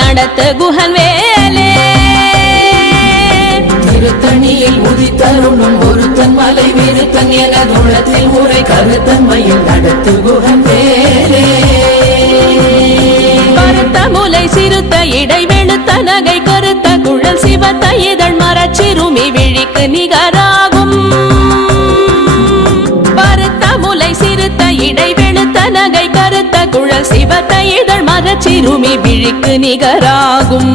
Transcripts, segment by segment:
நடத்து குஹன் வேலே. திருத்தணியில் உதித்தருளும் ஒருத்தன் மலை விருத்தன் எனதுள்ளத்தில் உரை கருத்தன்மையில் நடத்து குகன் வேலே. கருத்த முலை சிறுத்த இடை வெளுத்த நகை கருத்த குழல் சிவத்த இதழ் மரச்சிறுமி விழிக்கு நிகராகும்.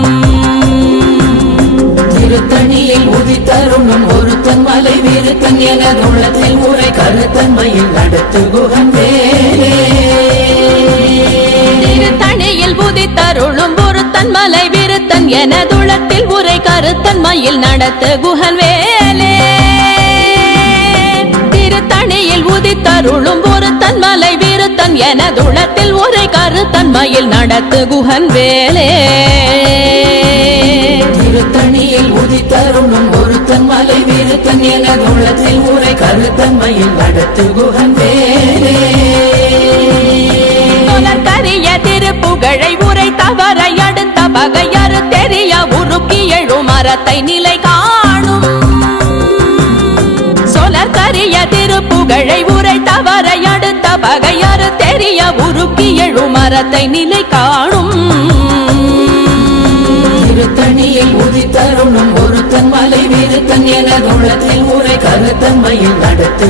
திருத்தணியில் உதித்தருளும் ஒருத்தன் மலை விருத்தன் எனதுள்ளத்தில் உரை கருத்தன்மையில் நடத்து குகன் வேலே திருத்தணியில் புதித்தருளும் ஒருத்தன் மலை விருத்தன் எனதுளத்தில் உரை கருத்தன் மயில் நடத்து குஹன் வேலே திருத்தணியில் உதித்தருளும் ஒருத்தன் மலை விருத்தன் எனதுளத்தில் உரை கருத்தன் மயில் நடத்து குஹன் வேலே. திருத்தணியில் உதித்தருளும் ஒருத்தன் மலை விருத்தன் எனதுள்ளத்தில் உரை கருத்தன்மையில் நடத்து குகன் வேலே. கரிய திருப்புகழை உரை தவறை அடுத்த பகையறு தெரிய உருக்கி எழும் மரத்தை நிலை காணும். சொலற்கரிய திருப்புகழை உரை தவறை பகையறு தெரிய உருக்கி எழும் மரத்தை நிலை காணும். திருத்தணியில் உதித்தருளும் ஒருத்தன் மலை விருத்தன் எனதுள்ளத்தில் உரை கருத்தன்மையில் நடத்து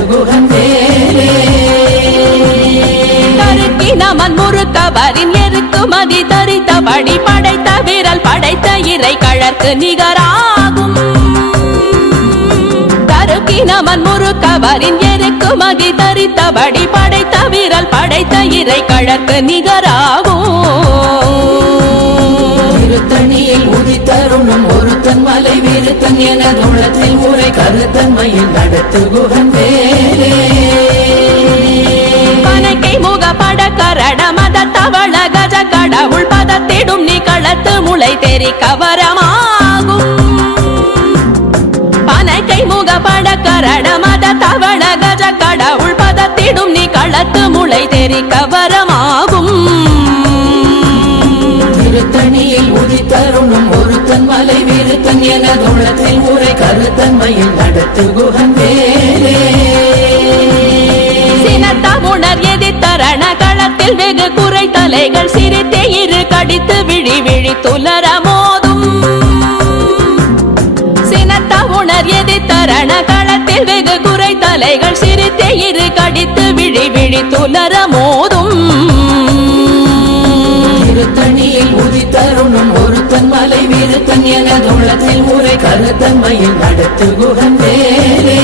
கருக்கி நமன் முறுக்கவரின் எருக்கு மதி தரித்தபடி படைத்த விரல் படைத்த இறை கழற்கு நிகராகும் நமன் முறுக்கவரின் எருக்கு மதி தரித்தபடி படைத்த விரல் படைத்த இறை கழற்கு நிகராகும். திருத்தணியில் உதித்தருளும் ஒருத்தன் மலை விருத்தன் எனதுள்ளத்தில் உரை கருத்தன்மையில் நடத்து குகன் வேலே பனக்கை முக பட கரட மத தவள கஜ கடவுள் பதத்திடும் நீ களத்து முளை தெரி கவரமாகும் கரட மத தவள கஜ கடவுள் பதத்திடும் நீ களத்து முளை தெரி கவரமாகும் திருத்தணியில் உதித்தருளும் ஒருத்தன் மலை விருத்தன் எனதுள்ளத்தில் உரை கருத்தன்மையில் நடத்து குகன் வேலே சினத்த உணர் எதிர்த்தரண களத்தில் வெகு குறை தலைகள் சிரித்தே இரு கடித்து விழி விழி துலர குறை தலைகள் சிரித்தே இரு கடித்து விழி விழி துலர மோதும். திருத்தணியில் உதித்தருளும் ஒருத்தன் மலை விருத்தன் எனதுள்ளத்தில் உரை கருத்தன்மையில் நடத்து குகன் வேலே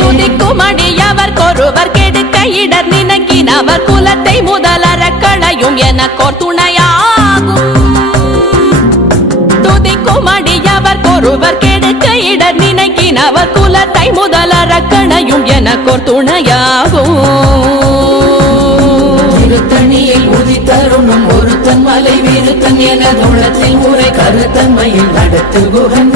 துதிக்கும் அடியவர் கொருவர் கெடுக்க இடர் நினைக்கினவர் குலத்தை முதலற களையும் எனக்கோர் துணையாகும். துதிக்கும் அடியவர் கொருவர் கெடுக்க இடர் நினைக்கினவர் குலத்தை முதலற களையும் எனக்கோர் துணையாகும் திருத்தணியில் உதித்தருளும் ஒருத்தன் மலை விருத்தன் எனதுள்ளத்தில் உரை கருத்தன்மையில் நடத்து குகன்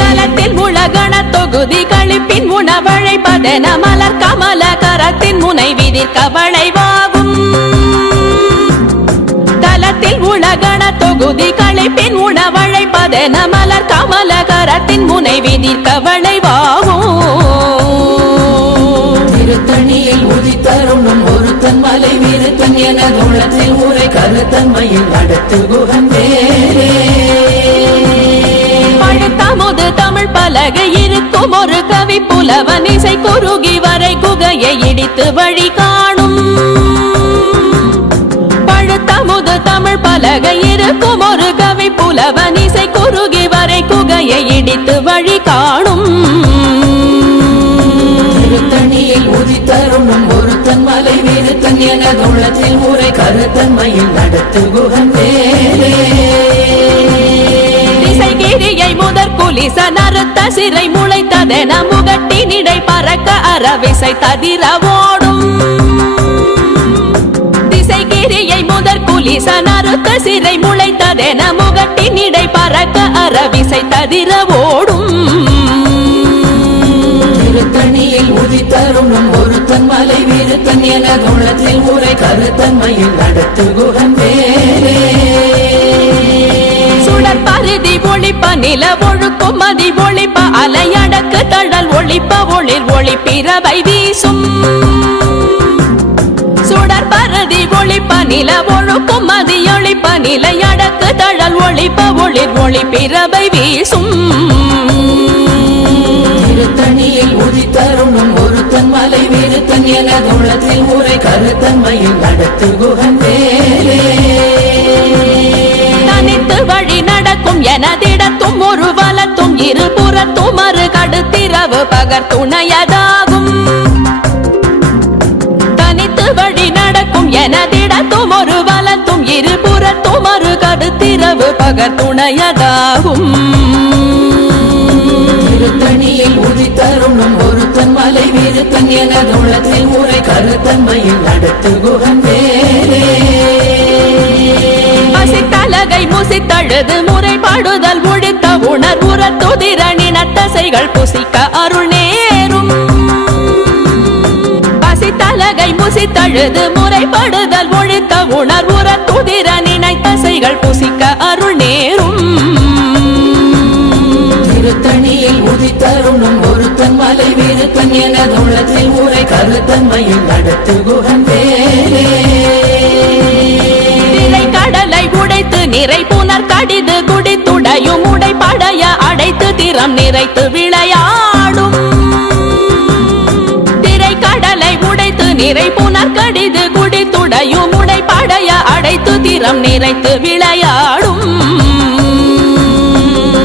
தலத்தில் உலகண தொகுதி கழிப்பின் உணவழைப்பதென மலர் கமல கரத்தின் முனை விதிர்க்க வளைவாகும். தலத்தில் உலகண தொகுதி கழிப்பின் உணவழைப்பதென மலர் கமல கரத்தின் முனை விதிர்க்க வளைவாகும் திருத்தணியில் உதித்தருளும் ஒருத்தன் மலை விருத்தன் எனதுள்ளத்தில் உரை கருத்தன்மையில் நடத்து குகன் பழுத்தமுது தமிழ் பலகை இருக்கும் ஒரு கவி புலவன் இசை குறுகி வரை குகையை இடித்து வழி காணும். பழுத்தமுது தமிழ் பலகை இருக்கும் ஒரு கவி புலவன் இசை குறுகி வரை குகையை இடித்து வழி காணும். திருத்தணியில் உதித்தருளும் ஒருத்தன் மலை விருத்தன் எனதுள்ளத்தில் உரை கருத்தன்மையில் நடத்து குகன் வேலே திசைகிரியை முதற் குலிச நறுத்த சிறை முளைத்ததென முகட்டினிடை பறக்க அறவிசை ததிர ஓடும். திசைகிரியை முதற் குலிச நறுத்த சிறை முளைத்ததென முகட்டினிடை பறக்க அறவிசை ததிர ஓடும். திருத்தணியில் உதித்தருளும் ஒருத்தன் மலை விருத்தன் எனதுள்ளத்தில் உரை கருத்தன்மையில் நடத்து குகன் வேலே சுடர் பருதி ஒளிப்ப நில ஒழுக்கும் மதி ஒளிப்ப அலையடக்கு தழல் ஒளிப்ப ஒளிர் ஒளி பிறவை வீசும். சுடர் பருதி ஒளிப்ப நில ஒளிப்ப நிலையடக்கு தழல் ஒளிப்ப ஒளிர் ஒளி பிறவை வீசும். திருத்தணியில் உதித்தருணும் ஒருத்தன் மலை விருத்தன் எனதுள்ளத்தில் உரை கருத்தன்மையில் நடத்து குகன் தனித்து வழி நடக்கும் எனதிடத்தும் ஒரு வலத்தும் இருபுறத்தும் மறு கடுத்திரவு பகர் துணையதாகும். தனித்து வழி நடக்கும் எனதிடத்தும் ஒரு வலத்தும் இருபுறத்தும் மறு கடுத்திரவு பகர் துணையதாகும். திருத்தணியில் உதித்தருணும் ஒருத்தன் மலை விருத்தன் எனதுள்ளத்தில் உரை கருத்தன்மையில் நடத்து குகன் வேலே பசித்தலகை முசித்தழுது முறைப்பாடுதல் ஒழித்த உணர்வுற துதிரணின தசைகள் புசிக்க அருள் நேரும். பசித்தலகை முசித்தழுது முறைப்படுதல் ஒழித்த உணர்வுற நினைத்தசைகள் புசிக்க அருள் நேரும். திருத்தணியில் உதித்தருணும் ஒருத்தன் மலை விருத்தன் எனதுள்ளத்தில் உரை கருத்தன்மையில் நடத்து குகன் கடலை உடைத்து நிறை புனர் கடிது குடித்துடையும் உடைப்படைய அடைத்து திறம் நிறைத்து விளையாடும். திரை கடலை உடைத்து நிறை புனர் கடிது குடித்துடையும் உடைப்படைய அடைத்து திறம் நிறைத்து விளையாடும்.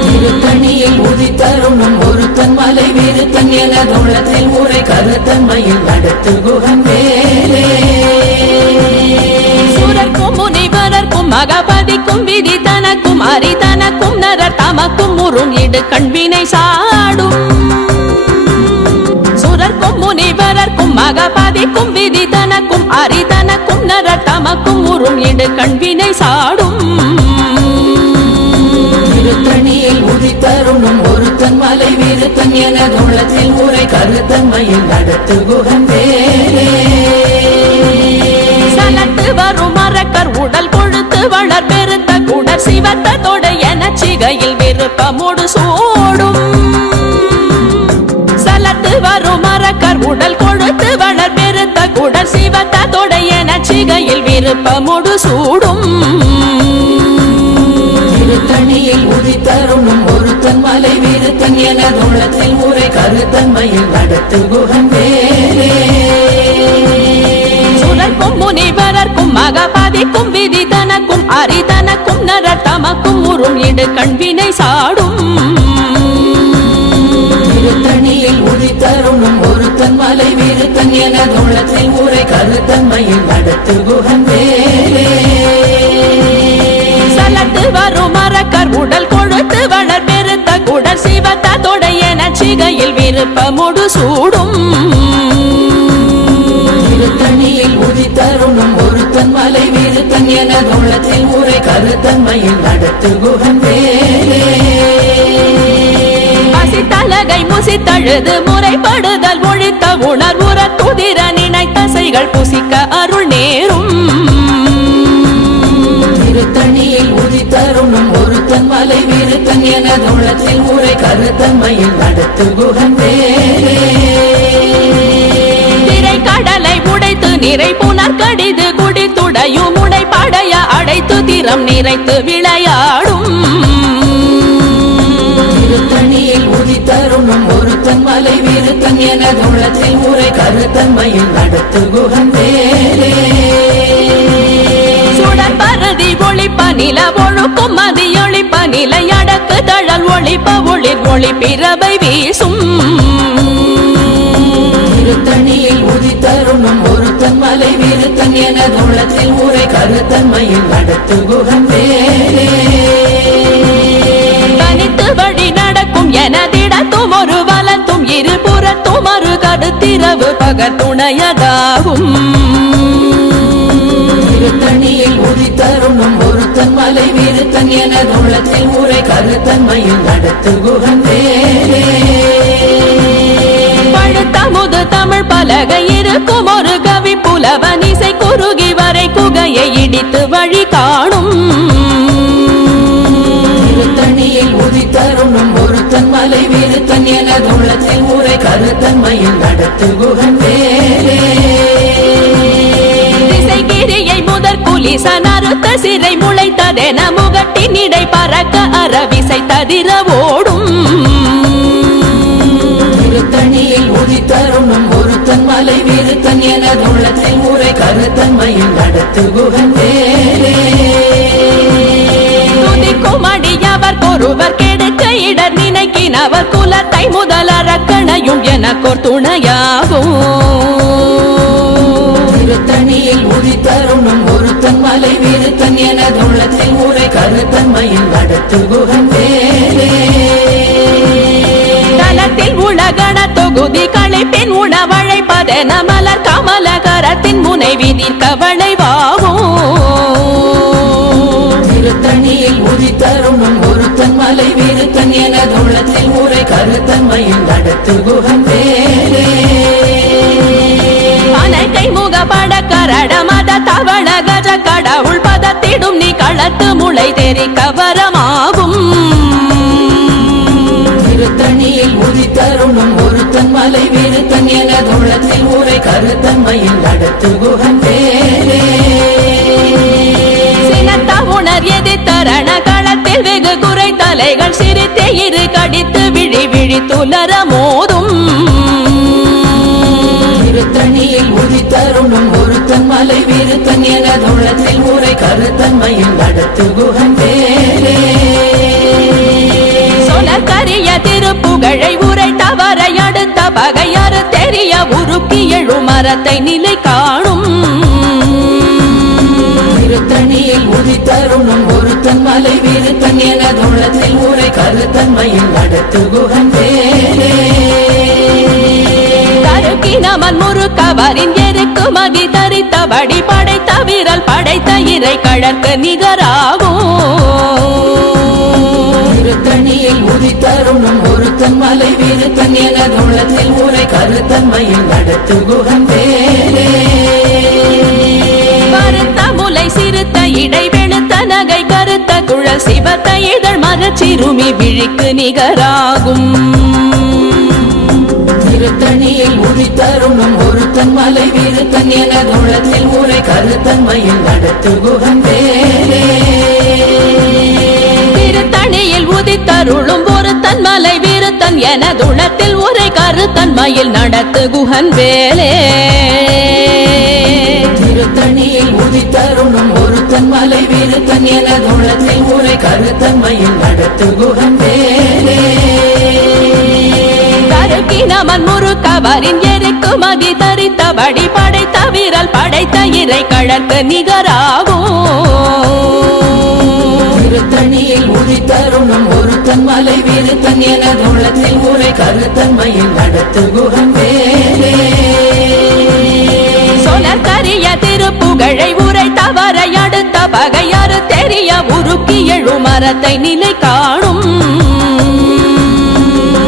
திருத்தணியில் உதித்தருணும் ஒருத்தன் மலை விருத்தன் எனதுள்ளத்தில் உரை கருத்தன்மையில் நடத்து குகன் வேலே சுரர்க்கும் முனிவரர்க்கும் மகபதிக்கும் விதி தனக்கும் அரி தனக்கும் நரர் தமக்கும் உறும் இடு கண்வினை சாடும். சுரர்க்கும் முனிவரர்க்கும் மகபதிக்கும் விதி தனக்கும் அரி தனக்கும் நரர் தமக்கும் உறும் இடு கண்வினை சாடும். திருத்தணியில் உதித்தருணும் ஒருத்தன் மலை விருத்தன் எனதுள்ளத்தில் உரை கருத்தன்மையில் நடத்து வேலே சலத்து வரும் மரக்கர் உடல் கொழுத்து வளர் பெருத்த குடர் சிவத்த தொடை எனச் சிகையில் விருப்பமோடு சூடும். சலத்து வரும் மரக்கர் உடல் விருப்பமோடு சூடும். திருத்தணியில் உதித்தருணும் ஒருத்தன் மலை விருத்தன் எனதுள்ளத்தில் உரை கருத்தன்மையில் நடத்து குகன் வேலே சுரர்க்கும் முனிவரர்க்கும் மகபதிக்கும் விதி தனக்கும் அரி தனக்கும் நரர் தமக்கும் உறும் இடு கண்வினை சாடும். ஒருத்தன் மலை விருத்தன் எனதுள்ளத்தில் உரை கருத்தன்மையில் நடத்து குகன் வேலே சலத்து வரும் மரக்கர் உடல் கொழுத்து வளர் பெருத்த குடர் சிவத்த தொடையன சிகையில் விருப்பமுடு சூடும். திருத்தணியில் உதித்தருணும் ஒருத்தன் மலை விருத்தன் எனதுள்ளத்தில் உரை கருத்தன்மையில் நடத்து குகன் வேலே பசித்தலகை முசித்தழுது முறைப்படுதல் ஒழித்த உணர்வுற துதிர நினைத்தசைகள் புசிக்க அருள் நேரும். திருத்தணியில் உதித்தருணும் ஒருத்தன் மலை விருத்தன் எனதுள்ளத்தில் உரை கருத்தன்மையில் நடத்து வேலே திரை கடலை உடைத்து நிறை புனர் கடிது குடித்துடையும் உடைப்படைய அடைத்து திறம் நிறைத்து விளையாடும். திருத்தணியில் உதித்தருணும் ஒருத்தன் மலை விருத்தன் எனதுள்ளத்தில் உரை கருத்தன்மையில் நடத்து குகன் வேலே சுடர் பருதி ஒளிப்ப நில ஒழுக்கும் மதி ஒளிப்ப நிலையடக்கு தழல் ஒளிப்ப ஒளிர் ஒளி பிறவை வீசும். திருத்தணியில் உதித்தருணும் ஒருத்தன் மலை விருத்தன் எனதுள்ளத்தில் உரை கருத்தன்மையில் நடத்து குகன் வேலே வழி நடக்கும் எனதிடத்தும் ஒரு வலத்தும் இருபுறத்தும் மறு கடுத்திரவு பகர் துணையதாகும். திருத்தணியில் உதித்தருணும் ஒருத்தன் மலை விருத்தன் எனதுள்ளத்தில் உரை கருத்தன்மையில் நடத்து குகன் வேலே பழுத்த கருத்தமுது தமிழ் பலகை இருக்கும் ஒரு கவி புலவன் இசை குறுகி வரை குகையை இடித்து வழி காணும். திருத்தணியில் உதித்தருணும் ஒருத்தன் மலை விருத்தன் எனது உள்ளத்தில் உரை கருத்தன்மையில் நடத்து குகன் வேலே திசைகிரியை முதற் புலிசன் அறுத்த சிறை முளைத்ததென முகட்டின் இடை பறக்க அறவிசை ததிர ஓடும். திருத்தணியில் உதித்தருணும் ஒருத்தன் மலை விருத்தன் எனது உள்ளத்தில் உரை கருத்தன்மையில் நடத்து குகன் வேலே அடியவர் ஒருவர் கெடுக்க இடர் நினைக்கினவர் குலத்தை முதலறக்கணையும் எனக்கோர் துணையாகும் திருத்தணியில் உதித்தருணும் ஒருத்தன் மலை விருத்தன் எனது உள்ளத்தில் உரை கருத்தன்மையில் நடத்து குகன் வேலே உலகண தொகுதி களைப்பின் உணவழைப்பதென மலர் கமலகரத்தின் முனை விதிர்க்க வளைவாகும் விருத்தன் எனது உள்ளத்தில் உரை கருத்தன்மையில் நடத்து குகன் வேலே முகப்பட கரட மத தவள கஜ கடவுள் பதத்திடும் நீ களத்து முளை தெரிக்க வரமாகும் திருத்தணியில் உதித்தருணும் ஒருத்தன் மலை விருத்தன் எனது உள்ளத்தில் உரை கருத்தன்மையில் நடத்து வேலே சினத்த உணர் எதிர்த்தரண களத்தில் வெகு குறை தலைகள் சிரித்தே இரு கடித்து விழி விழி துலர மோதும். திருத்தணியில் உதித்தருணும் ஒருத்தன் மலை விருத்தன் எனது உள்ளத்தில் உரை கருத்தன்மையில் நடத்து குகன் வேலே சொலக்கரிய திருப்புகழை உரை தவறை அடுத்த பகையாறு தெரிய உருக்கி எழு மரத்தை நிலை காணும். திருத்தணியில் உதித்தருணும் ஒருத்தன் மலை விருத்தன் எனது உள்ளத்தில் உரை கருத்தன்மையில் நடத்து வேலே தருக்கினமன் முறுக்கவரின் எருக்கு மதி தரித்தபடி படைத்த வீரல் படைத்த இறை கழற்கு நிகராகும். திருத்தணியில் உதித்தருணும் ஒருத்தன் மலை விருத்தன் எனது உள்ளத்தில் உரை கருத்தன்மையில் நடத்து கருத்த முலை சிறுத்த இடை வெளுத்த நகை கருத்த குழல் சிவத்த இதழ் மரச்சிறுமி விழிக்கு நிகராகும். திருத்தணியில் உதித்தருணும் ஒருத்தன் மலை விருத்தன் எனது உள்ளத்தில் உரை கருத்தன்மையில் நடத்து குகன் வேலே திருத்தணியில் உதித்தருளும் ஒரு தன்மலை வீரத்தன் எனதுளத்தில் உரை கருத்தன்மையில் நடத்து குஹன் வேலே உதித்தருணும் ஒருத்தன் மலை விருத்தன் எனது உள்ளத்தில் உரை கருத்தன்மையில் நடத்து குகன் வேலே கருக்கினமன் முறுக்கவரின் எருக்கு மதி தரித்தபடி படைத்த வீரல் படைத்த இறை கழற்கு நிகராகும். திருத்தணியில் உதித்தருணும் ஒருத்தன் மலை விருத்தன் எனது உள்ளத்தில் உரை கருத்தன்மையில் நடத்து வேலே பகையாறு தெரிய உருக்கி எழு மரத்தை நிலை காணும்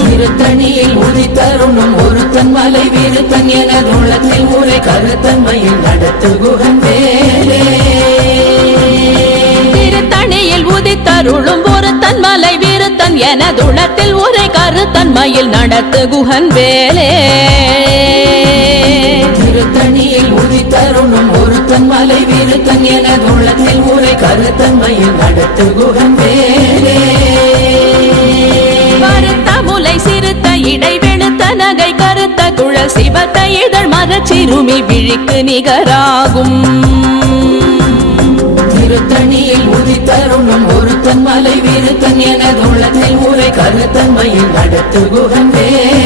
திருத்தணியில் உதித்தருணும் ஒருத்தன் மலை விருத்தன் எனது உள்ளத்தில் உரை கருத்தன்மையில் நடத்து குகன் வேலே திருத்தணியில் உதித்தருளும் ஒரு தன்மலை வீருத்தன் எனதுளத்தில் உரை கருத்தன்மையில் நடத்து குஹன் வேலே திருத்தணியில் உதித்தருணும் ஒருத்தன் மலை விருத்தன் எனது உள்ளத்தில் உரை கருத்தன்மையில் நடத்து குகன் வேலே கருத்த முலை சிறுத்த இடை வெளுத்த நகை கருத்த குழல் சிவத்த இதழ் மரச்சிறுமி விழிக்கு நிகராகும். திருத்தணியில் உதித்தருணும் ஒருத்தன் மலை விருத்தன் எனது உள்ளத்தில் உரை கருத்தன்மையில் நடத்து குகன் வேலே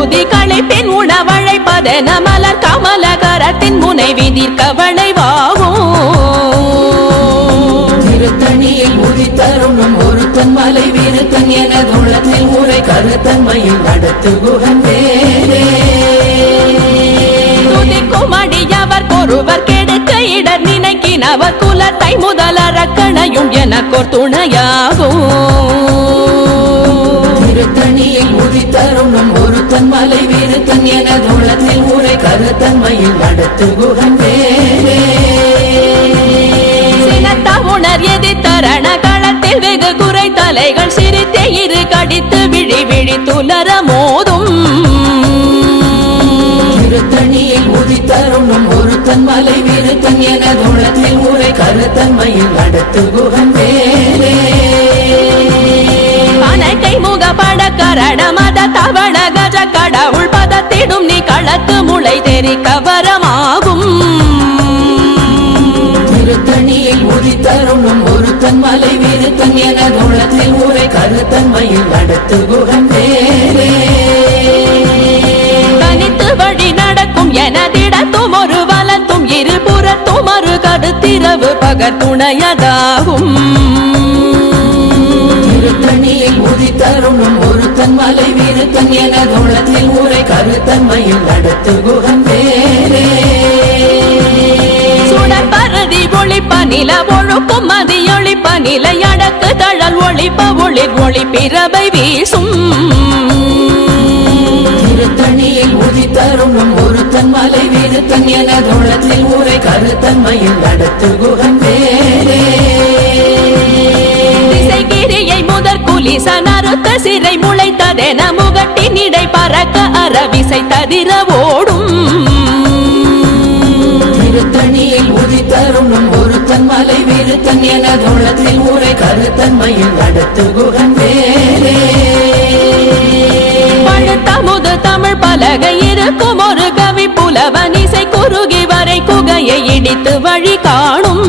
தொகுதி களைப்பின் உணவழைப்பதென மலர் கமலகரத்தின் முனை விதிர்க்க வளைவாகும் திருத்தணியில் உதித்தருணும் ஒருத்தன் மலை விருத்தன் எனது உள்ளத்தில் உரை கருத்தன்மையில் நடத்து குகன் வேலே துதிக்கும் அடியவர் ஒருவர் கெடுக்க இடர் நினைக்கினவர் குலத்தை முதலறக்கணையும் எனக்கோர் துணையாகும் திருத்தணியில் உதித்தருணும் ஒருத்தன் மலை வீருத்தன் என தோளத்தில் ஊரை கருத்தன்மையில் நடத்து குகன் வேலே சினத்த உணர் எதிர்த்தரண களத்தில் வெகு குறை தலைகள் சிரித்தே இரு கடித்து விழி விழி துலர மோதும். திருத்தணியில் உதித்தருணும் ஒருத்தன் மலை வீருத்தன் என தோளத்தில் ஊரை கருத்தன்மையில் நடத்து குகன் வேலே முகப்பட கரண மத தவண கஜ கடவுள் பதத்திடும் நீ களத்து முளை தெரி கவரமாகும். திருத்தணியில் உதித்தருணும் ஒருத்தன் மலை வீருத்தன் என தோளத்தில் ஊரை கருத்தன்மையில் நடத்து வேலே தனித்து வழி நடக்கும் எனதிடத்தும் ஒரு வலத்தும் இருபுறத்தும் ஒரு கருத்திரவு பகர் திருத்தணியில் உதித்தருணும் ஒருத்தன் மலை வீருத்தன் என தோளத்தில் ஊரை கருத்தன்மையில் நடத்து குகன் வேலே சுடர் பரதி ஒளிப்ப நில ஒழுக்கும் மதியொளிப்ப நிலை அடக்கு தழல் ஒளிப்ப ஒளிர் ஒளி பிறவை வீசும். திருத்தணியில் உதித்தருணும் ஒருத்தன் மலை வீருத்தன் என தோளத்தில் ஊரை கருத்தன்மையில் நடத்து குகன் வேலே நறுத்த சிறை முளைத்ததென முகட்டின் இடை பறக்க அறவிசை ததிர ஓடும் திருத்தணியில் உதித்தருணும் ஒருத்தன் மலை வீருத்தன் என தோளத்தில் ஊரை கருத்தன்மையில் நடத்து குகன் வேலே பழுத்தமுது தமிழ் பலகை இருக்கும் ஒரு கவி புலவன் இசை குறுகி வரை குகையை இடித்து வழி காணும்.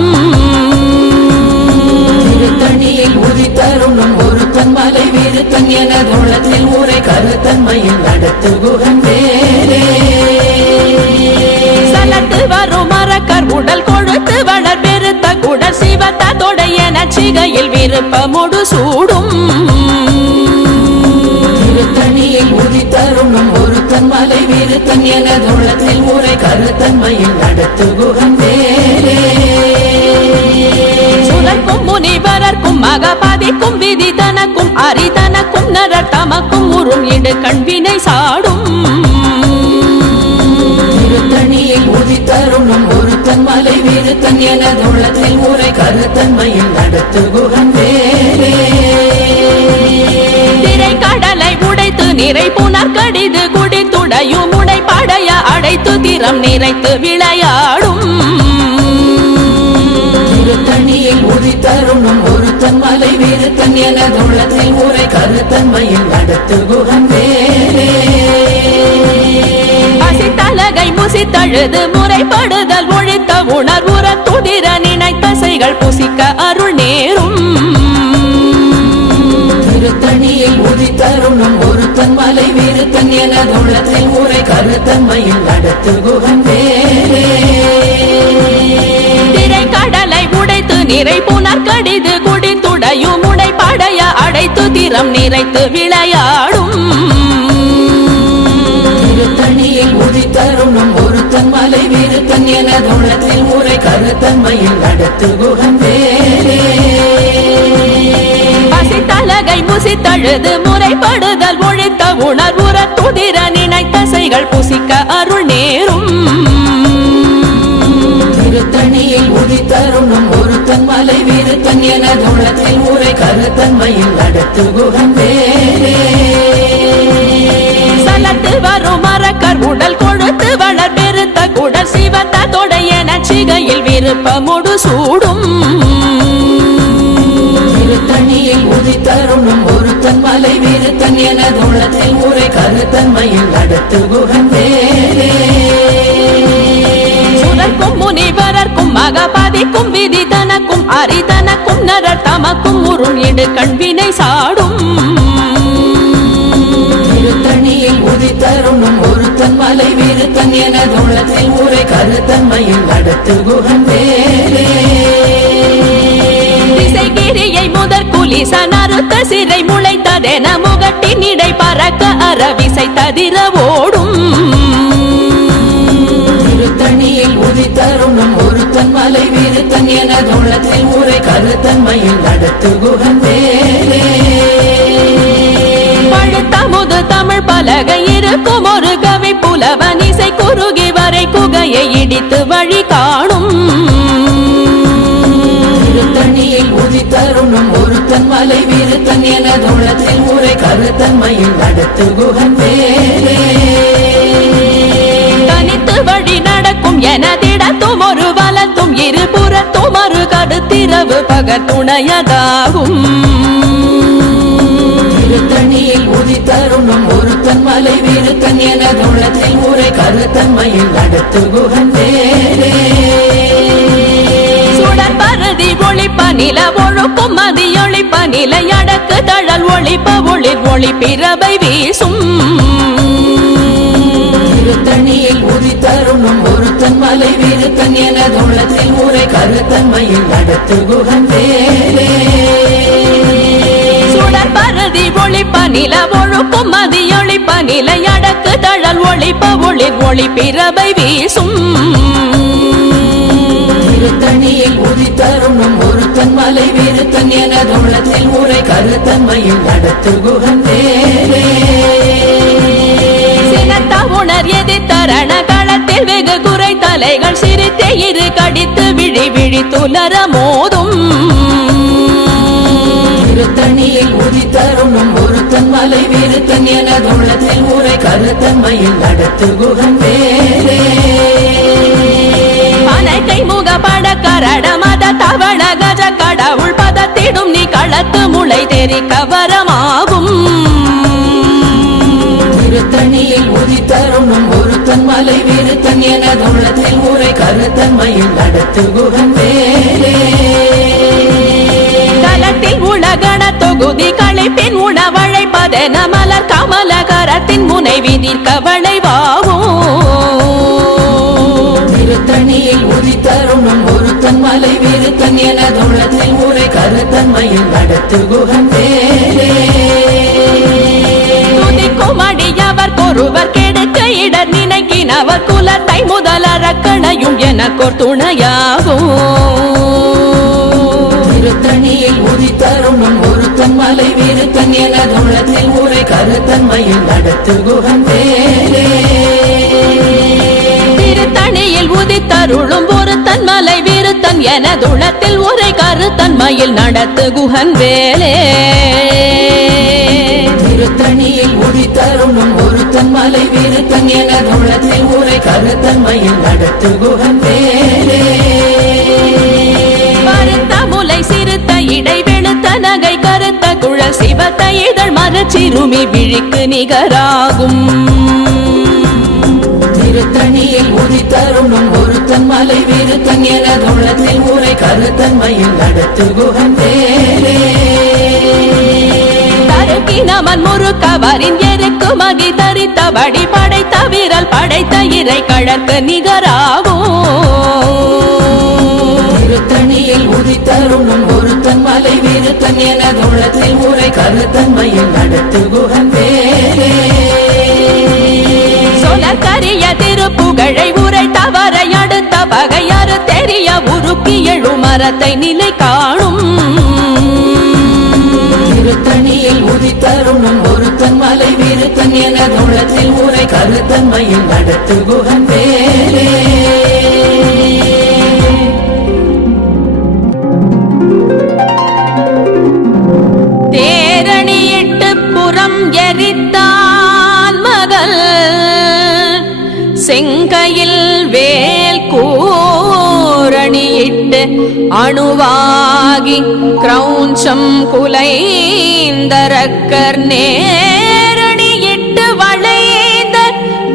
வீருத்தன் என தோளத்தில் ஊரை கருத்தன்மையில் நடத்து வேலே சலத்து வரும் மரக்கர் உடல் கொழுத்து வளர் பெருத்த குடல் சிவத்த தொடைய நச்சிகையில் விருப்பமுடு சூடும். திருத்தணியில் உதித்தருணும் ஒருத்தன் மலை வீருத்தன் என தோளத்தில் ஊரை கருத்தன்மையில் நடத்து சுழற்கும் முனிவரர்க்கும் மகபாதிக்கும் விதி தனக்கும் அரிதனக்கும் நரர் தமக்கும் உறும் இடு கண்வினை சாடும். திருத்தணியில் உதித்தருணும் ஒருத்தன் மலை வீருத்தன் என தோளத்தில் ஊரை கருத்தன்மையில் நடத்து குகன் வேலே திரை கடலை உடைத்து நிறை புனர் கடிது குடித்துடையும் உடை படைய அடைத்து திறம் நிறைத்து விளையாடும் திருத்தணியில் உதித்தருணும் ஒருத்தன் மலை வீருத்தன் என தோளத்தில் ஊரை கருத்தன்மையில் நடத்து குகன் வேலே பசித்தலகை முசித்தழுது முறைப்படுதல் ஒழித்த உணர்வுற துதிர நினைத்தசைகள் புசிக்க அருள் நேரும். திருத்தணியில் உதித்தருணும் ஒருத்தன் மலை வீருத்தன் என தோளத்தில் ஊரை கருத்தன்மையில் நடத்து குகன் வேலே நிறை புனர் கடிது குடித்துடையும் உடை படைய அடைத்து திறம் நிறைத்து விளையாடும். திருத்தணியில் உதித்தருணும் ஒருத்தன் மலை வீருத்தன் என ஊரை கருத்தன்மையில் நடத்து பசித்தலகை முசித்தழுது முறைப்படுதல் ஒழித்த உணர்வுற துதிர நினைத்தசைகள் புசிக்க அருள் நேரும். திருத்தணியில் உதித்தருணும் வீருத்தன் என தோளத்தில் ஊரை கருத்தன்மையில் நடத்து குகன் வேலே சலத்து வரும் மரக்கர் உடல் கொழுத்து வளர் பெருத்த குடல் சிவத்த தொடைய நச்சிகையில் விருப்பமுடு சூடும். திருத்தணியில் உதித்தருணும் ஒருத்தன் மலை வீருத்தன் என தோளத்தில் ஊரை கருத்தன்மையில் வேலே சுடர்க்கும் முனிவரர்க்கும் மகபாதிக்கும் விதி தனக்கும் அரிதனக்கும் நரர் தமக்கும் உறும். இடு கண்வினை சாடும். திருத்தணியில் உதித்தருணும் ஒருத்தன் மலை வீருத்தன் என தோளத்தில் ஊரை கருத்தன்மையில் நடத்து குகன் வேலே திசைகிரியை முதற் குலிச நறுத்த சிறை முளைத்ததென முகட்டின் இடை பறக்க அறவிசை ததிர ஓடும். திருத்தணியில் உதித்தருணும் ஒருத்தன் மலை வீருத்தன் என தோளத்தில் ஊரை கருத்தன்மையில் நடத்து குகன் வேலே பலகை இருக்கும் ஒரு கவி புலவன் இசை குறுகி வரை குகையை இடித்து வழி காணும். திருத்தணியில் உதித்தருணும் ஒருத்தன் மலை விருத்தன் எனதுள்ளத்தில் உரை கருத்தன்மையில் நடத்து குகன் வேலே தனித்து வழி நடக்கும் எனதிடத்தும் ஒரு வலத்தும் ஒரு கடுத்திரவு பகத்துணையதாகும் திருத்தணியில் உதித்தருணும் ஒருத்தன் மலை விருத்தன் எனதுள்ளத்தில் உரை கருத்தன்மையில் நடத்து குகன் வேலே சுடர் பரதி ஒளிப்ப நில ஒழுக்கும் மதி ஒளிப்ப நிலை அடக்கு தழல் ஒளிப்ப ஒளிர் ஒளி பிறவை வீசும். உதித்தருணும் ஒருத்தன் மலை விருத்தன் எனதுள்ளத்தில் உரை கருத்தன்மையில் நடத்து குகன் வேலே ஒளிப்ப நில ஒழுக்கும் மதி ஒளிப்ப நிலை அடக்கு தழல் ஒளிப்ப ஒளிர் ஒளி பிறவை வீசும். திருத்தணியில் உதித்தருணும் ஒருத்தன் மலை விருத்தன் எனதுள்ளத்தில் உரை கருத்தன்மையில் நடத்து குகன் வேலே உணர் எதிர்த்தரண களத்தில் வெகு குறை தலைகள் சிரித்தே இரு கடித்து விழி விழி துலர மோதும். திருத்தணியில் உதித்தருணும் ஒருத்தன் மலை விருத்தன் எனதுள்ளத்தில் உரை கருத்தன்மையில் நடத்து குகன் வேலே பனைக்கை முகப்பட கரட மத தவள கஜ கடவுள் பதத்திடும் நீ களத்து முளை தெரி கவரமாகும் திருத்தணியில் உதித்தருணும் ஒருத்தன் மலை விருத்தன் எனதுள்ளத்தில் உரை கருத்தன்மையில் நடத்து குகன் வேலே தலத்தில் உலகண தொகுதி களைப்பின் உணவழைப்பதென மலர் கமல கரத்தின் முனை விதிர் கவளைவாகும் திருத்தணியில் உதித்தருணும் ஒருத்தன் மலை விருத்தன் எனதுள்ளத்தில் உரை கருத்தன்மையில் நடத்து குகன் வேலே துதிக்கும் அடியவர் கொருவர் கெடுக்க இடர் நினைக்கினவர் குலத்தை முதலறக்கணையும் எனக்கோர் துணையாகும் திருத்தணியில் உதித்தருணும் ஒருத்தன் மலை விருத்தன் எனதுள்ளத்தில் உரை கருத்தன்மையில் நடத்து குகன் வேலே திருத்தணியில் உதித்தருளும் ஒருத்தன் மலை விருத்தன் எனதுளத்தில் உரை கருத்தன்மையில் நடத்து குஹன் வேலே திருத்தணியில் உதித்தருணும் ஒருத்தன் மலை விருத்தன் எனதுள்ளத்தில் உரை கருத்தன்மையில் நடத்து குகன் வேலே மறுத்த முலை சிறுத்த இடை வெளுத்த நகை கருத்த குழல் சிவத்த இதழ் மரச்சிறுமி விழிக்கு நிகராகும். திருத்தணியில் உதித்தருணும் ஒருத்தன் மலை விருத்தன் எனதுள்ளத்தில் உரை கருத்தன்மையில் நடத்து குகன் வேலே தருக்கினவன் முறுக்கவரின் எருக்கு மகி தரித்தபடி படைத்த விரல் படைத்த இறை கழற்கு நிகராகும். திருத்தணியில் உதித்தருணும் ஒருத்தன் மலை விருத்தன் எனதுள்ளத்தில் உரை கருத்தன்மையில் நடத்து குகன் வேலே சொலக்கரிய திருப்புகழை உரை தவறை அடுத்த பகையறு தெரிய உருக்கி எழும் மரத்தை நிலை காணும். திருத்தணியில் உதித்தருணும் ஒருத்தன் மலை விருத்தன் என எனதுள்ளத்தில் உரை கருத்தன்மையில் நடத்து குகன் வேலே அணுவாகி கிரௌஞ்சம் குலைந்தரக்கர் நேரணியிட்டு வளைந்த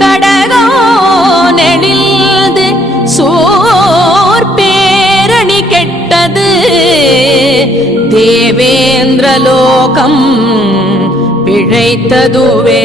கடகோ நெடில்து சோர் பேரணி கெட்டது. தேவேந்திரலோகம் பிழைத்ததுவே.